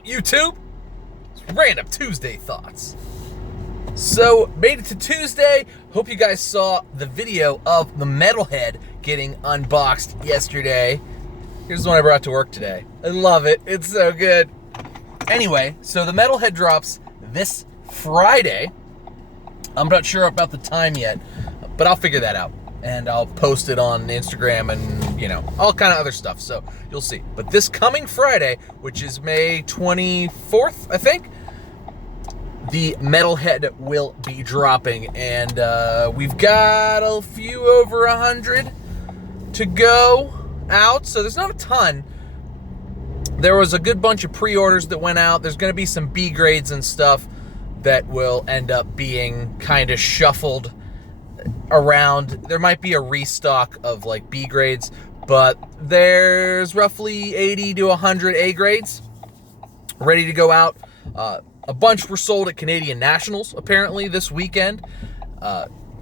up, YouTube? It's Random Tuesday Thoughts. So, made it to Tuesday. Hope you guys saw the video of the Metalhead getting unboxed yesterday. Here's the one I brought to work today. I love it. It's so good. Anyway, so the Metalhead drops this Friday. I'm not sure about the time yet, but I'll figure that out. And I'll post it on Instagram and, all kind of other stuff. So you'll see. But this coming Friday, which is May 24th, I think, the Metalhead will be dropping. And we've got a few over 100 to go out. So there's not a ton. There was a good bunch of pre-orders that went out. There's going to be some B grades and stuff that will end up being kind of shuffled around. There might be a restock of like B grades, but there's roughly 80 to 100 A grades ready to go out. A bunch were sold at Canadian Nationals apparently this weekend.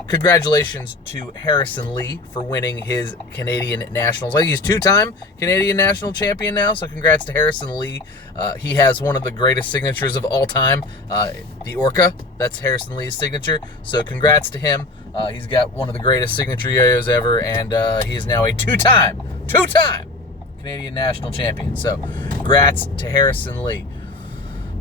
Congratulations to Harrison Lee for winning his Canadian Nationals. I think he's two-time Canadian National Champion now, so congrats to Harrison Lee. He has one of the greatest signatures of all time, the Orca. That's Harrison Lee's signature, so congrats to him. He's got one of the greatest signature yo-yos ever, and he is now a two-time Canadian National Champion. So congrats to Harrison Lee.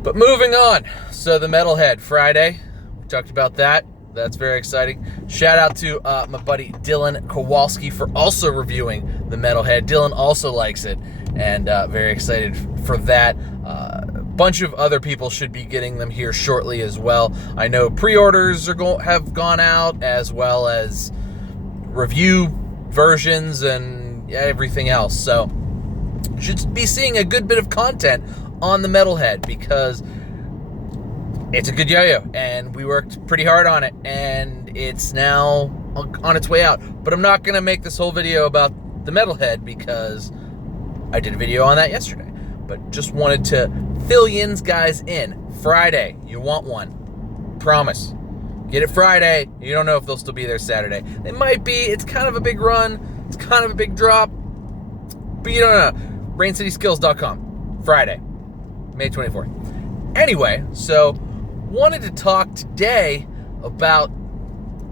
But moving on, so the Metalhead Friday, we talked about that. That's very exciting. Shout out to my buddy Dylan Kowalski for also reviewing the Metalhead. Dylan also likes it, and very excited for that. A bunch of other people should be getting them here shortly as well. I know pre-orders have gone out, as well as review versions and everything else. So you should be seeing a good bit of content on the Metalhead because it's a good yo-yo, and we worked pretty hard on it, and it's now on its way out. But I'm not going to make this whole video about the Metalhead because I did a video on that yesterday. But just wanted to fill you guys in. Friday, you want one. Promise. Get it Friday. You don't know if they'll still be there Saturday. They might be. It's kind of a big run. It's kind of a big drop. But you don't know. RainCitySkills.com. Friday, May 24th. Anyway, so wanted to talk today about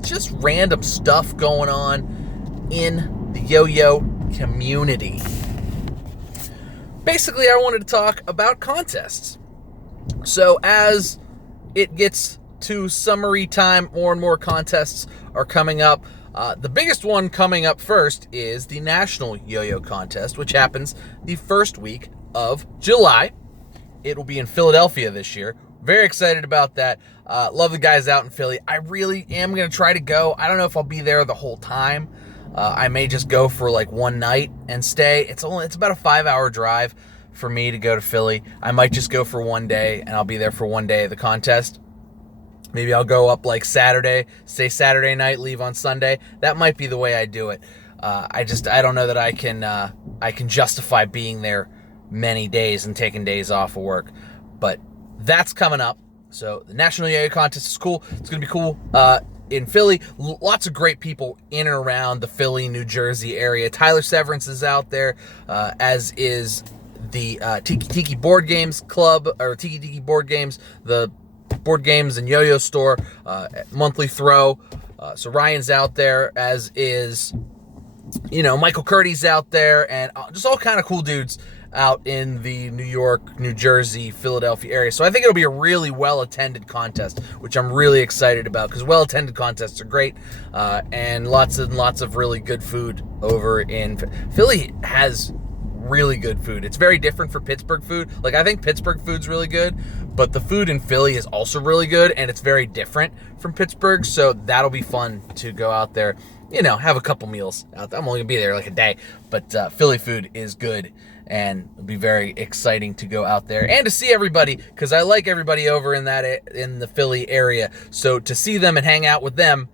just random stuff going on in the yo-yo community. Basically, I wanted to talk about contests. So as it gets to summery time, more and more contests are coming up. The biggest one coming up first is the National Yo-Yo Contest, which happens the first week of July. It will be in Philadelphia this year. Very excited about that. Love the guys out in Philly. I really am going to try to go. I don't know if I'll be there the whole time. I may just go for like one night and stay. It's about a 5-hour drive for me to go to Philly. I might just go for one day, and I'll be there for one day of the contest. Maybe I'll go up like Saturday, stay Saturday night, leave on Sunday. That might be the way I do it. I don't know that I can justify being there many days and taking days off of work. But that's coming up. So the National Yo-Yo Contest is cool. It's going to be cool in Philly. Lots of great people in and around the Philly, New Jersey area. Tyler Severance is out there, as is the Tiki Board Games Club, or Tiki Board Games, the board games and yo-yo store, Monthly Throw. So Ryan's out there, as is, Michael Curdy's out there, and just all kind of cool dudes out in the New York, New Jersey, Philadelphia area. So I think it'll be a really well-attended contest, which I'm really excited about, because well-attended contests are great, and lots of really good food over in Philly. Has really good food. It's very different for Pittsburgh food. Like, I think Pittsburgh food's really good, but the food in Philly is also really good, and it's very different from Pittsburgh, so that'll be fun to go out there, have a couple meals out there. I'm only gonna be there like a day, but Philly food is good, and it'll be very exciting to go out there and to see everybody, because I like everybody over in the Philly area. So to see them and hang out with them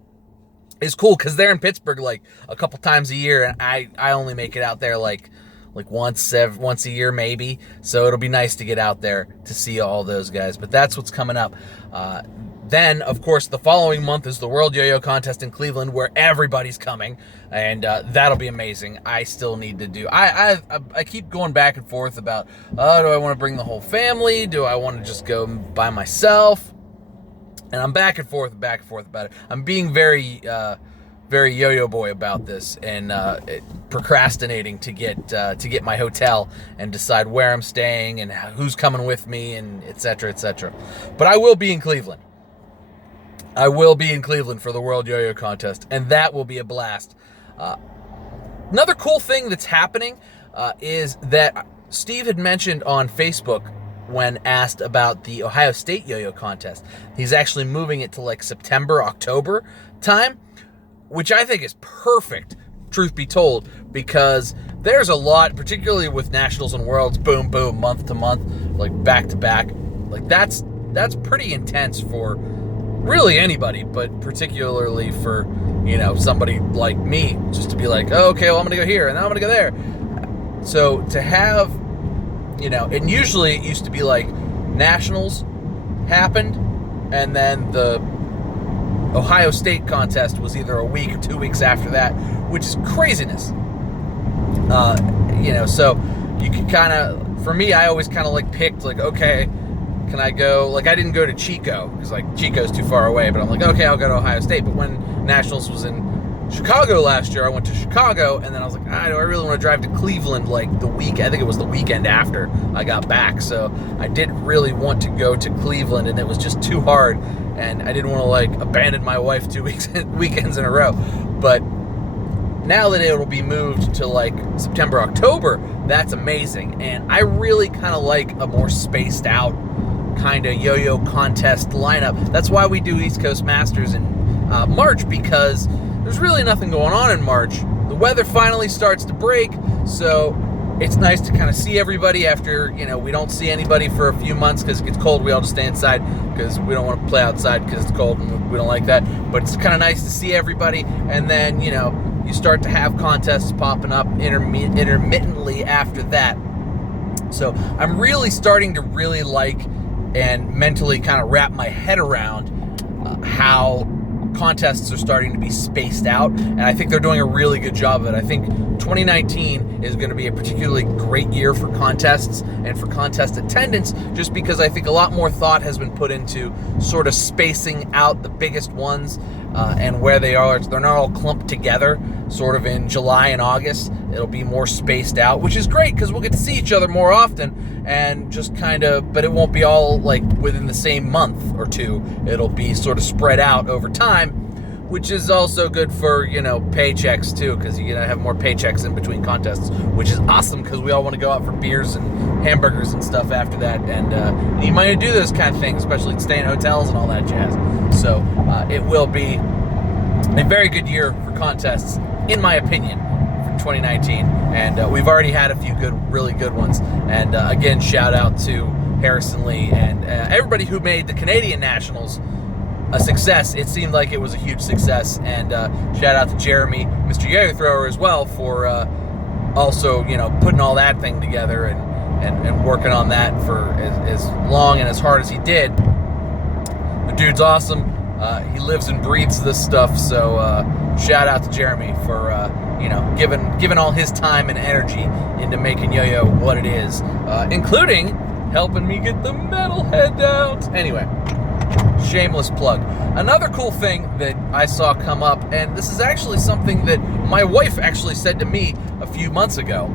is cool, because they're in Pittsburgh like a couple times a year, and I only make it out there like once a year maybe. So it'll be nice to get out there to see all those guys. But that's what's coming up. Then, of course, the following month is the World Yo-Yo Contest in Cleveland, where everybody's coming, and that'll be amazing. I still need to do... I keep going back and forth about, do I want to bring the whole family? Do I want to just go by myself? And I'm back and forth about it. I'm being very yo-yo boy about this, and procrastinating to get my hotel and decide where I'm staying and who's coming with me, and etc., etc. But I will be in Cleveland. I will be in Cleveland for the World Yo-Yo Contest, and that will be a blast. Another cool thing that's happening is that Steve had mentioned on Facebook when asked about the Ohio State Yo-Yo Contest. He's actually moving it to like September, October time, which I think is perfect, truth be told, because there's a lot, particularly with Nationals and Worlds, boom, boom, month to month, like back to back. Like that's pretty intense for really anybody, but particularly for, somebody like me, just to be like, oh, okay, well, I'm going to go here, and then I'm going to go there. So to have, and usually it used to be like Nationals happened, and then the Ohio State contest was either a week or 2 weeks after that, which is craziness. So you could kind of, for me, I always kind of like picked like, okay, can I go, like I didn't go to Chico, because like Chico's too far away, but I'm like, okay, I'll go to Ohio State. But when Nationals was in Chicago last year, I went to Chicago, and then I was like, do I really want to drive to Cleveland like I think it was the weekend after I got back, so I didn't really want to go to Cleveland, and it was just too hard, and I didn't want to like abandon my wife 2 weekends in a row. But now that it'll be moved to like September, October, that's amazing, and I really kind of like a more spaced out kind of yo-yo contest lineup. That's why we do East Coast Masters in March, because there's really nothing going on in March. The weather finally starts to break, so it's nice to kind of see everybody after, we don't see anybody for a few months because it gets cold. We all just stay inside because we don't want to play outside because it's cold and we don't like that. But it's kind of nice to see everybody, and then, you start to have contests popping up intermittently after that. So I'm really starting to really like and mentally kind of wrap my head around how contests are starting to be spaced out, and I think they're doing a really good job of it. I think 2019 is going to be a particularly great year for contests and for contest attendance, just because I think a lot more thought has been put into sort of spacing out the biggest ones and where they are. They're not all clumped together sort of in July and August. It'll be more spaced out, which is great because we'll get to see each other more often, and just kind of, but it won't be all like within the same month or two. It'll be sort of spread out over time, which is also good for, paychecks too, because you're going to have more paychecks in between contests, which is awesome because we all want to go out for beers and hamburgers and stuff after that, and you might do those kind of things, especially stay in hotels and all that jazz. So it will be a very good year for contests, in my opinion, for 2019, and we've already had a few really good ones, and again, shout out to Harrison Lee and everybody who made the Canadian Nationals a success. It seemed like it was a huge success, and shout out to Jeremy, Mr. Yo-Yo Thrower, as well, for also, putting all that thing together and working on that for as long and as hard as he did. The dude's awesome. He lives and breathes this stuff, so shout out to Jeremy for giving all his time and energy into making yo-yo what it is, including helping me get the Metalhead down. Anyway, shameless plug. Another cool thing that I saw come up, and this is actually something that my wife actually said to me a few months ago,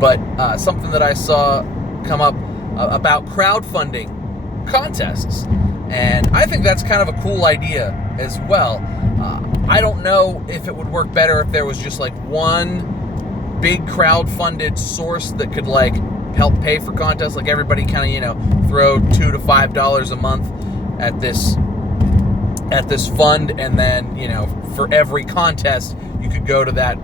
but something that I saw come up about crowdfunding contests, and I think that's kind of a cool idea as well. I don't know if it would work better if there was just like one big crowd-funded source that could like help pay for contests, like everybody kind of throw $2 to $5 a month at this fund, and then for every contest you could go to that,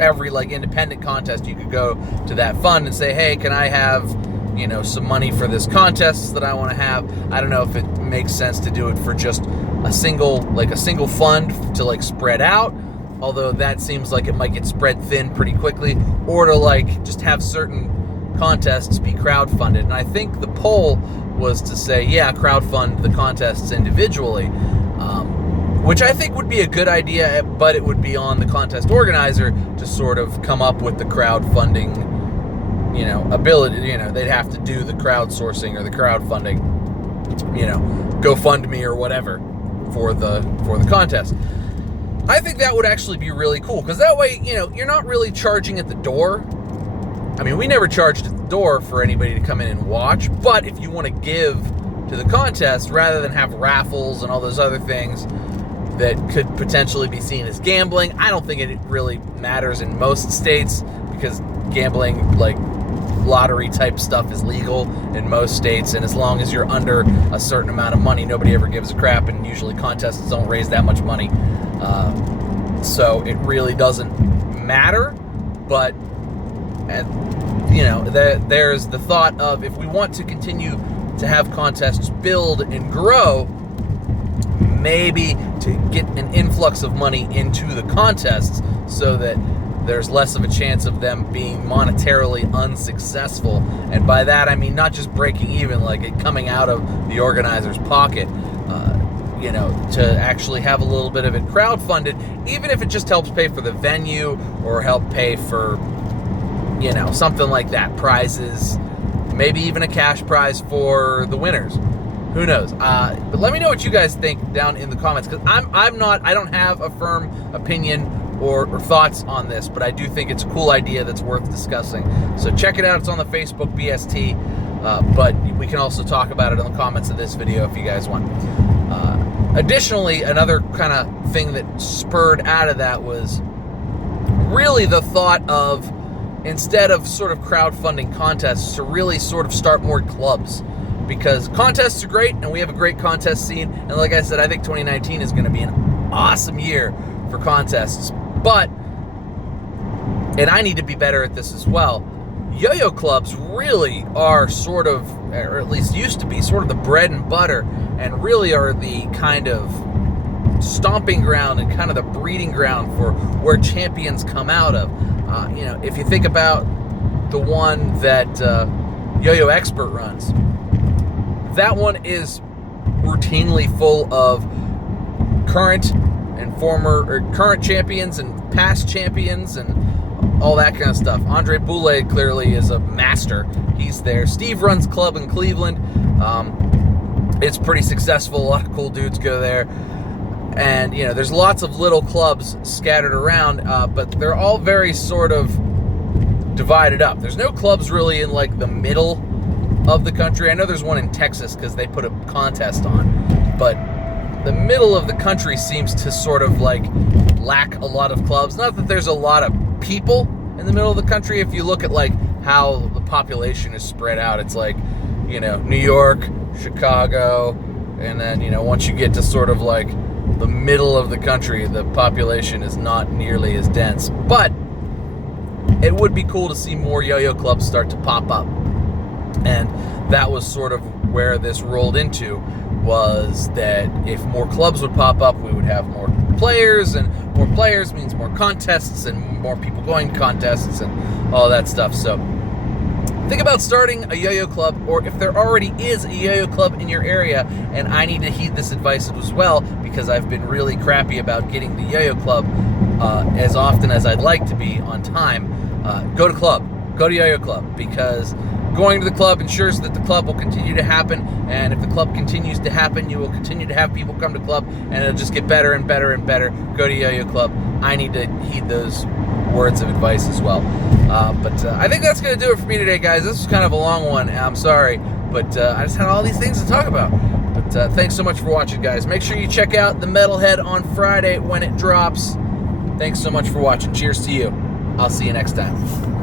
every like independent contest you could go to that fund and say, hey, can I have some money for this contest that I want to have. I don't know if it makes sense to do it for just a single fund to like spread out, although that seems like it might get spread thin pretty quickly, or to like just have certain contests be crowdfunded. And I think the poll was to say, yeah, crowdfund the contests individually, which I think would be a good idea, but it would be on the contest organizer to sort of come up with the crowdfunding, ability. They'd have to do the crowdsourcing or the crowdfunding, GoFundMe or whatever for the contest. I think that would actually be really cool, because that way, you're not really charging at the door. I mean, we never charged at the door for anybody to come in and watch, but if you want to give to the contest, rather than have raffles and all those other things that could potentially be seen as gambling, I don't think it really matters in most states, because gambling, like lottery type stuff, is legal in most states, and as long as you're under a certain amount of money, nobody ever gives a crap, and usually contests don't raise that much money. So it really doesn't matter, but there's the thought of, if we want to continue to have contests build and grow, maybe to get an influx of money into the contests so that there's less of a chance of them being monetarily unsuccessful. And by that, I mean not just breaking even, like it coming out of the organizer's pocket, to actually have a little bit of it crowdfunded, even if it just helps pay for the venue or help pay for, something like that, prizes, maybe even a cash prize for the winners. Who knows? But let me know what you guys think down in the comments, because I don't have a firm opinion or thoughts on this, but I do think it's a cool idea that's worth discussing. So check it out. It's on the Facebook BST, but we can also talk about it in the comments of this video if you guys want. Additionally, another kind of thing that spurred out of that was really the thought of, instead of sort of crowdfunding contests, to really sort of start more clubs. Because contests are great, and we have a great contest scene, and like I said, I think 2019 is going to be an awesome year for contests. But, and I need to be better at this as well, yo-yo clubs really are sort of, or at least used to be, sort of the bread and butter, and really are the kind of stomping ground and kind of the breeding ground for where champions come out of. If you think about the one that Yo-Yo Expert runs, that one is routinely full of current and current champions and past champions and all that kind of stuff. Andre Boulay clearly is a master. He's there. Steve runs club in Cleveland. It's pretty successful. A lot of cool dudes go there. And, there's lots of little clubs scattered around, but they're all very sort of divided up. There's no clubs really in, like, the middle of the country. I know there's one in Texas because they put a contest on, but the middle of the country seems to sort of, like, lack a lot of clubs. Not that there's a lot of people in the middle of the country. If you look at, like, how the population is spread out, it's like, New York, Chicago, and then, once you get to sort of, like, the middle of the country, the population is not nearly as dense. But it would be cool to see more yo-yo clubs start to pop up. And that was sort of where this rolled into, was that if more clubs would pop up, we would have more players, and more players means more contests and more people going to contests and all that stuff. So think about starting a yo-yo club, or if there already is a yo-yo club in your area, and I need to heed this advice as well, because I've been really crappy about getting the yo-yo club as often as I'd like to be on time. Go to yo-yo club, because going to the club ensures that the club will continue to happen, and if the club continues to happen, you will continue to have people come to club, and it'll just get better and better and better. Go to yo-yo club. I need to heed those words of advice as well. But I think that's going to do it for me today, guys. This was kind of a long one. I'm sorry, but I just had all these things to talk about. But thanks so much for watching, guys. Make sure you check out the Metalhead on Friday when it drops. Thanks so much for watching. Cheers to you. I'll see you next time.